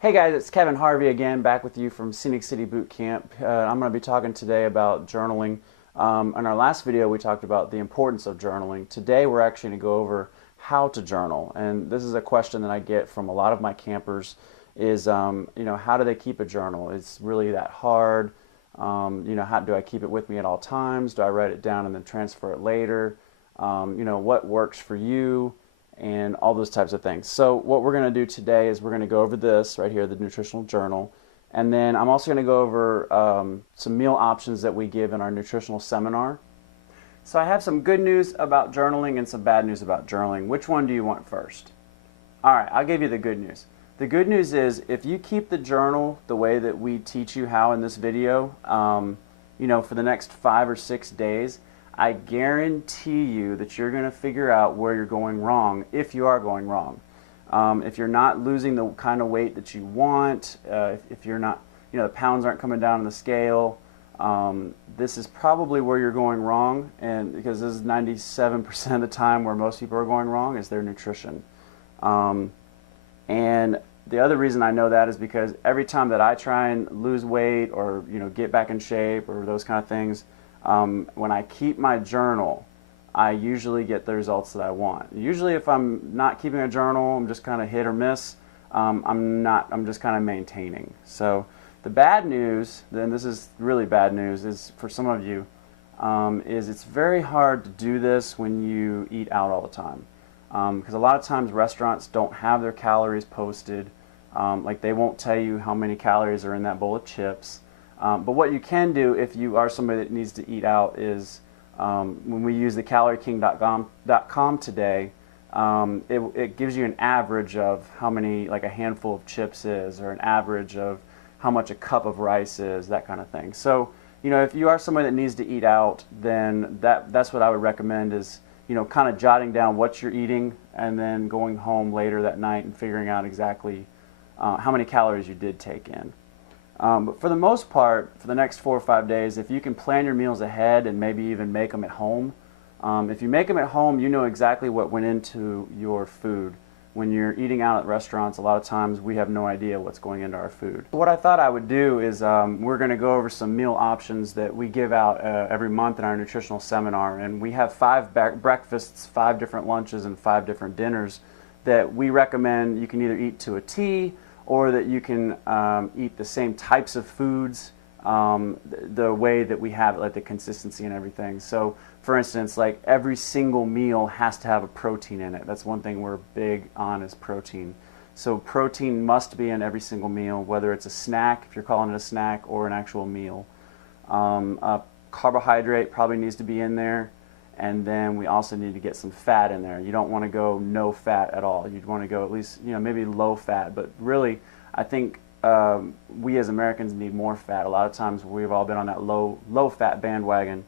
Hey guys, it's Kevin Harvey again, back with you from Scenic City Boot Camp. I'm going to be talking today about journaling. In our last video, we talked about the importance of journaling. Today, we're actually going to go over how to journal. And this is a question that I get from a lot of my campers is, how do they keep a journal? It's really that hard. How do I keep it with me at all times? Do I write it down and then transfer it later? What works for you? And all those types of things. So what we're going to do today is we're going to go over this right here, the nutritional journal, and then I'm also going to go over some meal options that we give in our nutritional seminar. So I have some good news about journaling and some bad news about journaling. Which one do you want first? All right, I'll give you the good news. The good news is if you keep the journal the way that we teach you how in this video, for the next 5 or 6 days, I guarantee you that you're going to figure out where you're going wrong if you are going wrong. If you're not losing the kind of weight that you want, if you're not, the pounds aren't coming down on the scale, this is probably where you're going wrong, and because this is 97% of the time where most people are going wrong is their nutrition. And the other reason I know that is because every time that I try and lose weight or get back in shape or those kind of things, when I keep my journal, I usually get the results that I want. Usually if I'm not keeping a journal, I'm just kind of hit or miss. I'm just kind of maintaining. So the bad news, then this is really bad news, is for some of you, is it's very hard to do this when you eat out all the time. Because a lot of times restaurants don't have their calories posted. Like they won't tell you how many calories are in that bowl of chips. But what you can do if you are somebody that needs to eat out is when we use the calorieking.com today, it gives you an average of how many, like a handful of chips is, or an average of how much a cup of rice is, that kind of thing. So, if you are somebody that needs to eat out, then that's what I would recommend is, kind of jotting down what you're eating and then going home later that night and figuring out exactly how many calories you did take in. But for the most part, for the next 4 or 5 days, if you can plan your meals ahead and maybe even make them at home, if you make them at home, you know exactly what went into your food. When you're eating out at restaurants, a lot of times we have no idea what's going into our food. What I thought I would do is we're going to go over some meal options that we give out every month in our nutritional seminar. And we have 5 breakfasts, 5 different lunches, and 5 different dinners that we recommend you can either eat to a T, or that you can eat the same types of foods the way that we have it, like the consistency and everything. So for instance, like every single meal has to have a protein in it. That's one thing we're big on, is protein. So protein must be in every single meal, whether it's a snack, if you're calling it a snack, or an actual meal. Carbohydrate probably needs to be in there. And then we also need to get some fat in there. You don't want to go no fat at all. You'd want to go at least, maybe low fat. But really, I think we as Americans need more fat. A lot of times we've all been on that low fat bandwagon.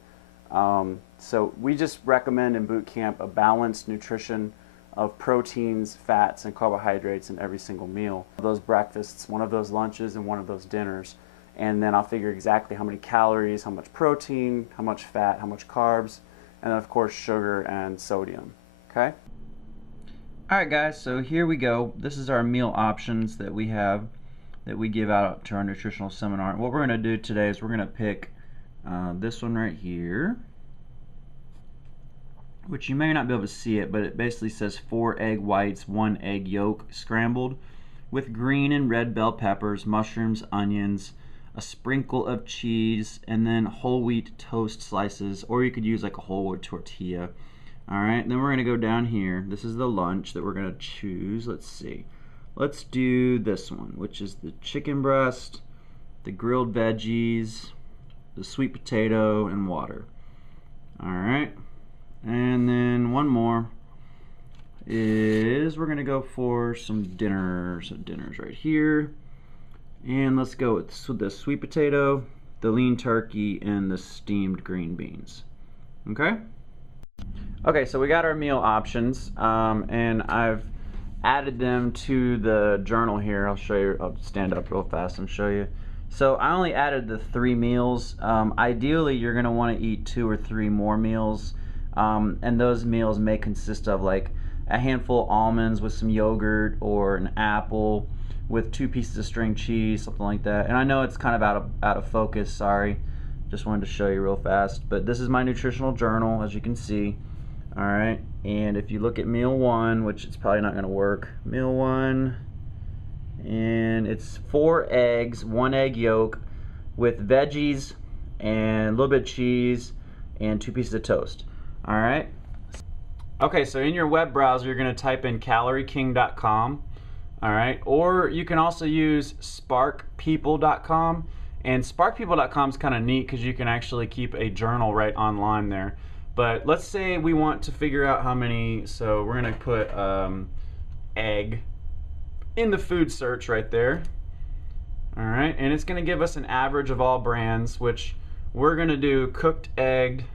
So we just recommend in boot camp a balanced nutrition of proteins, fats, and carbohydrates in every single meal. Those breakfasts, one of those lunches, and one of those dinners. And then I'll figure exactly how many calories, how much protein, how much fat, how much carbs, and then of course sugar and sodium. Okay? Alright guys, so here we go. This is our meal options that we have, that we give out to our nutritional seminar. What we're going to do today is we're going to pick this one right here, which you may not be able to see it, but it basically says 4 egg whites, 1 egg yolk scrambled with green and red bell peppers, mushrooms, onions, a sprinkle of cheese, and then whole wheat toast slices, or you could use like a whole wheat tortilla. Alright, then we're going to go down here. This is the lunch that we're going to choose. Let's see. Let's do this one, which is the chicken breast, the grilled veggies, the sweet potato, and water. Alright, and then one more is we're going to go for some dinners. So dinner's right here. And let's go with the sweet potato, the lean turkey, and the steamed green beans. Okay? Okay, so we got our meal options, and I've added them to the journal here. I'll show you. I'll stand up real fast and show you. So I only added the 3 meals. Ideally, you're going to want to eat 2 or 3 more meals, and those meals may consist of like a handful of almonds with some yogurt, or an apple, with 2 pieces of string cheese, something like that. And I know it's kind of out of focus, sorry. Just wanted to show you real fast. But this is my nutritional journal, as you can see. All right, and if you look at meal 1, which it's probably not going to work, meal 1, and it's 4 eggs, 1 egg yolk with veggies and a little bit of cheese and 2 pieces of toast. All right. Okay, so in your web browser, you're going to type in calorieking.com. All right, or you can also use sparkpeople.com. And sparkpeople.com is kind of neat because you can actually keep a journal right online there. But let's say we want to figure out how many, so we're going to put egg in the food search right there. All right, and it's going to give us an average of all brands, which we're going to do cooked egg.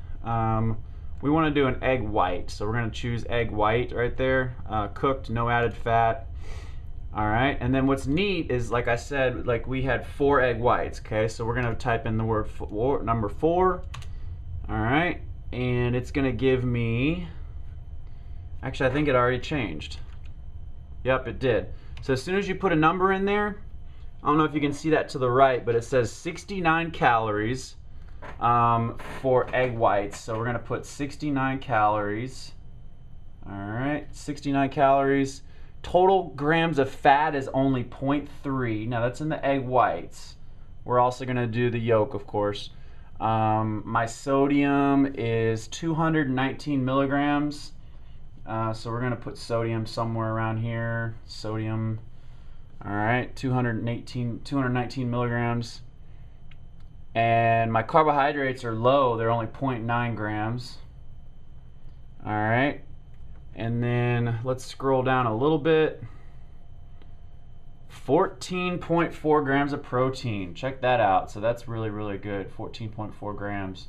We want to do an egg white, so we're going to choose egg white right there, cooked, no added fat. All right, and then what's neat is, like I said, like we had 4 egg whites, okay? So we're going to type in the word number 4. All right, and it's going to give me, actually I think it already changed. Yep, it did. So as soon as you put a number in there, I don't know if you can see that to the right, but it says 69 calories for egg whites. So we're going to put 69 calories. All right, 69 calories. Total grams of fat is only 0.3. Now that's in the egg whites. We're also going to do the yolk, of course. My sodium is 219 milligrams. So we're going to put sodium somewhere around here. Sodium, all right, 219 milligrams. And my carbohydrates are low. They're only 0.9 grams. All right. And then let's scroll down a little bit. 14.4 grams of protein. Check that out. So that's really, really good. 14.4 grams.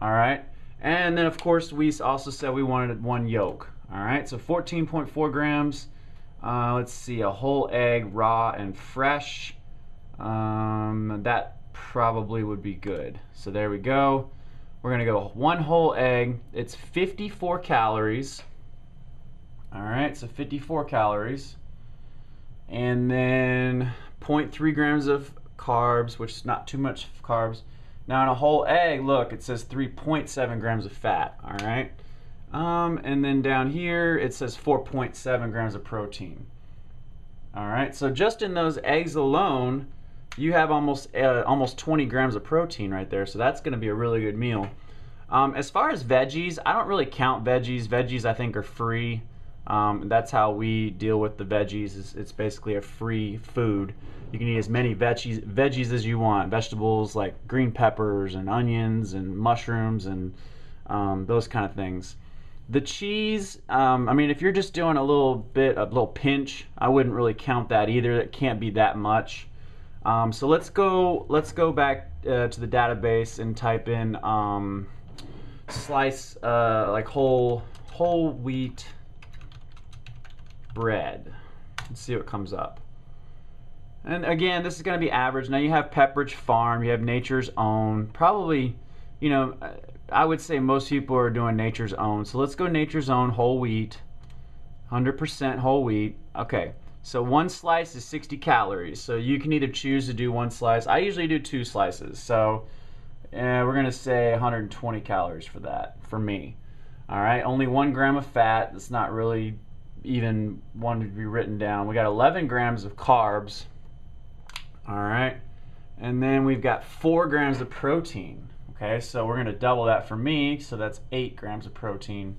All right. And then, of course, we also said we wanted 1 yolk. All right. So 14.4 grams. Let's see. A whole egg, raw and fresh. That probably would be good. So there we go. We're going to go 1 whole egg. It's 54 calories. All right, so 54 calories. And then 0.3 grams of carbs, which is not too much carbs. Now in a whole egg, look, it says 3.7 grams of fat, all right? And then down here, it says 4.7 grams of protein. All right, so just in those eggs alone, you have almost 20 grams of protein right there, so that's gonna be a really good meal. As far as veggies, I don't really count veggies. Veggies, I think, are free. That's how we deal with the veggies. It's basically a free food. You can eat as many veggies as you want. Vegetables like green peppers and onions and mushrooms and those kind of things. The cheese, I mean, if you're just doing a little pinch, I wouldn't really count that either. It can't be that much. So let's go back to the database and type in slice like whole wheat bread. Let's see what comes up. And again, this is going to be average. Now you have Pepperidge Farm, you have Nature's Own. Probably, you know, I would say most people are doing Nature's Own. So let's go Nature's Own whole wheat, 100% whole wheat. Okay, so 1 slice is 60 calories. So you can either choose to do 1 slice. I usually do 2 slices. So we're going to say 120 calories for that, for me. All right, only 1 gram of fat. That's not really even one to be written down. We got 11 grams of carbs. All right, and then we've got 4 grams of protein. Okay, so we're going to double that for me, so that's 8 grams of protein.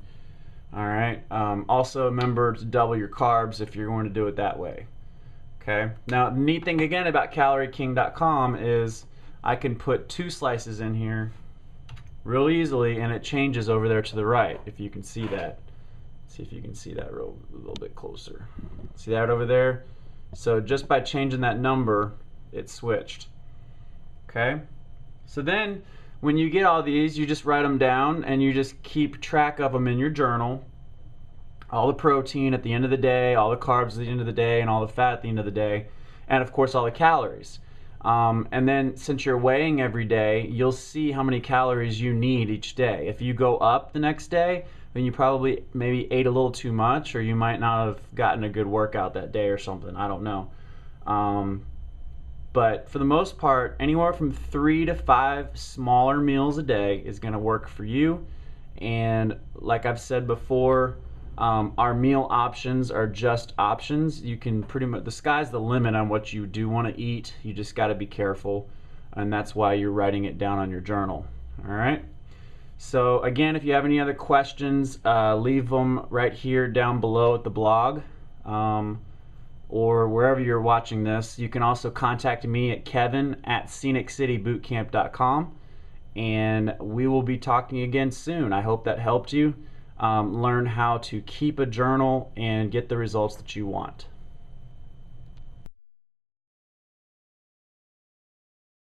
All right, also remember to double your carbs if you're going to do it that way. Okay, now the neat thing again about calorieking.com is I can put 2 slices in here real easily, and it changes over there to the right, if you can see that. See if you can see that a little bit closer. See that over there? So just by changing that number, it switched. Okay? So then when you get all these, you just write them down and you just keep track of them in your journal. All the protein at the end of the day, all the carbs at the end of the day, and all the fat at the end of the day, and of course all the calories. And then since you're weighing every day, you'll see how many calories you need each day. If you go up the next day, then you probably maybe ate a little too much, or you might not have gotten a good workout that day or something. I don't know. But for the most part, anywhere from 3 to 5 smaller meals a day is going to work for you. And like I've said before, our meal options are just options. You can pretty much, the sky's the limit on what you do want to eat. You just got to be careful, and that's why you're writing it down on your journal. All right. So again, if you have any other questions, leave them right here down below at the blog. Or wherever you're watching this. You can also contact me at kevin@sceniccitybootcamp.com, and we will be talking again soon. I hope that helped you learn how to keep a journal and get the results that you want.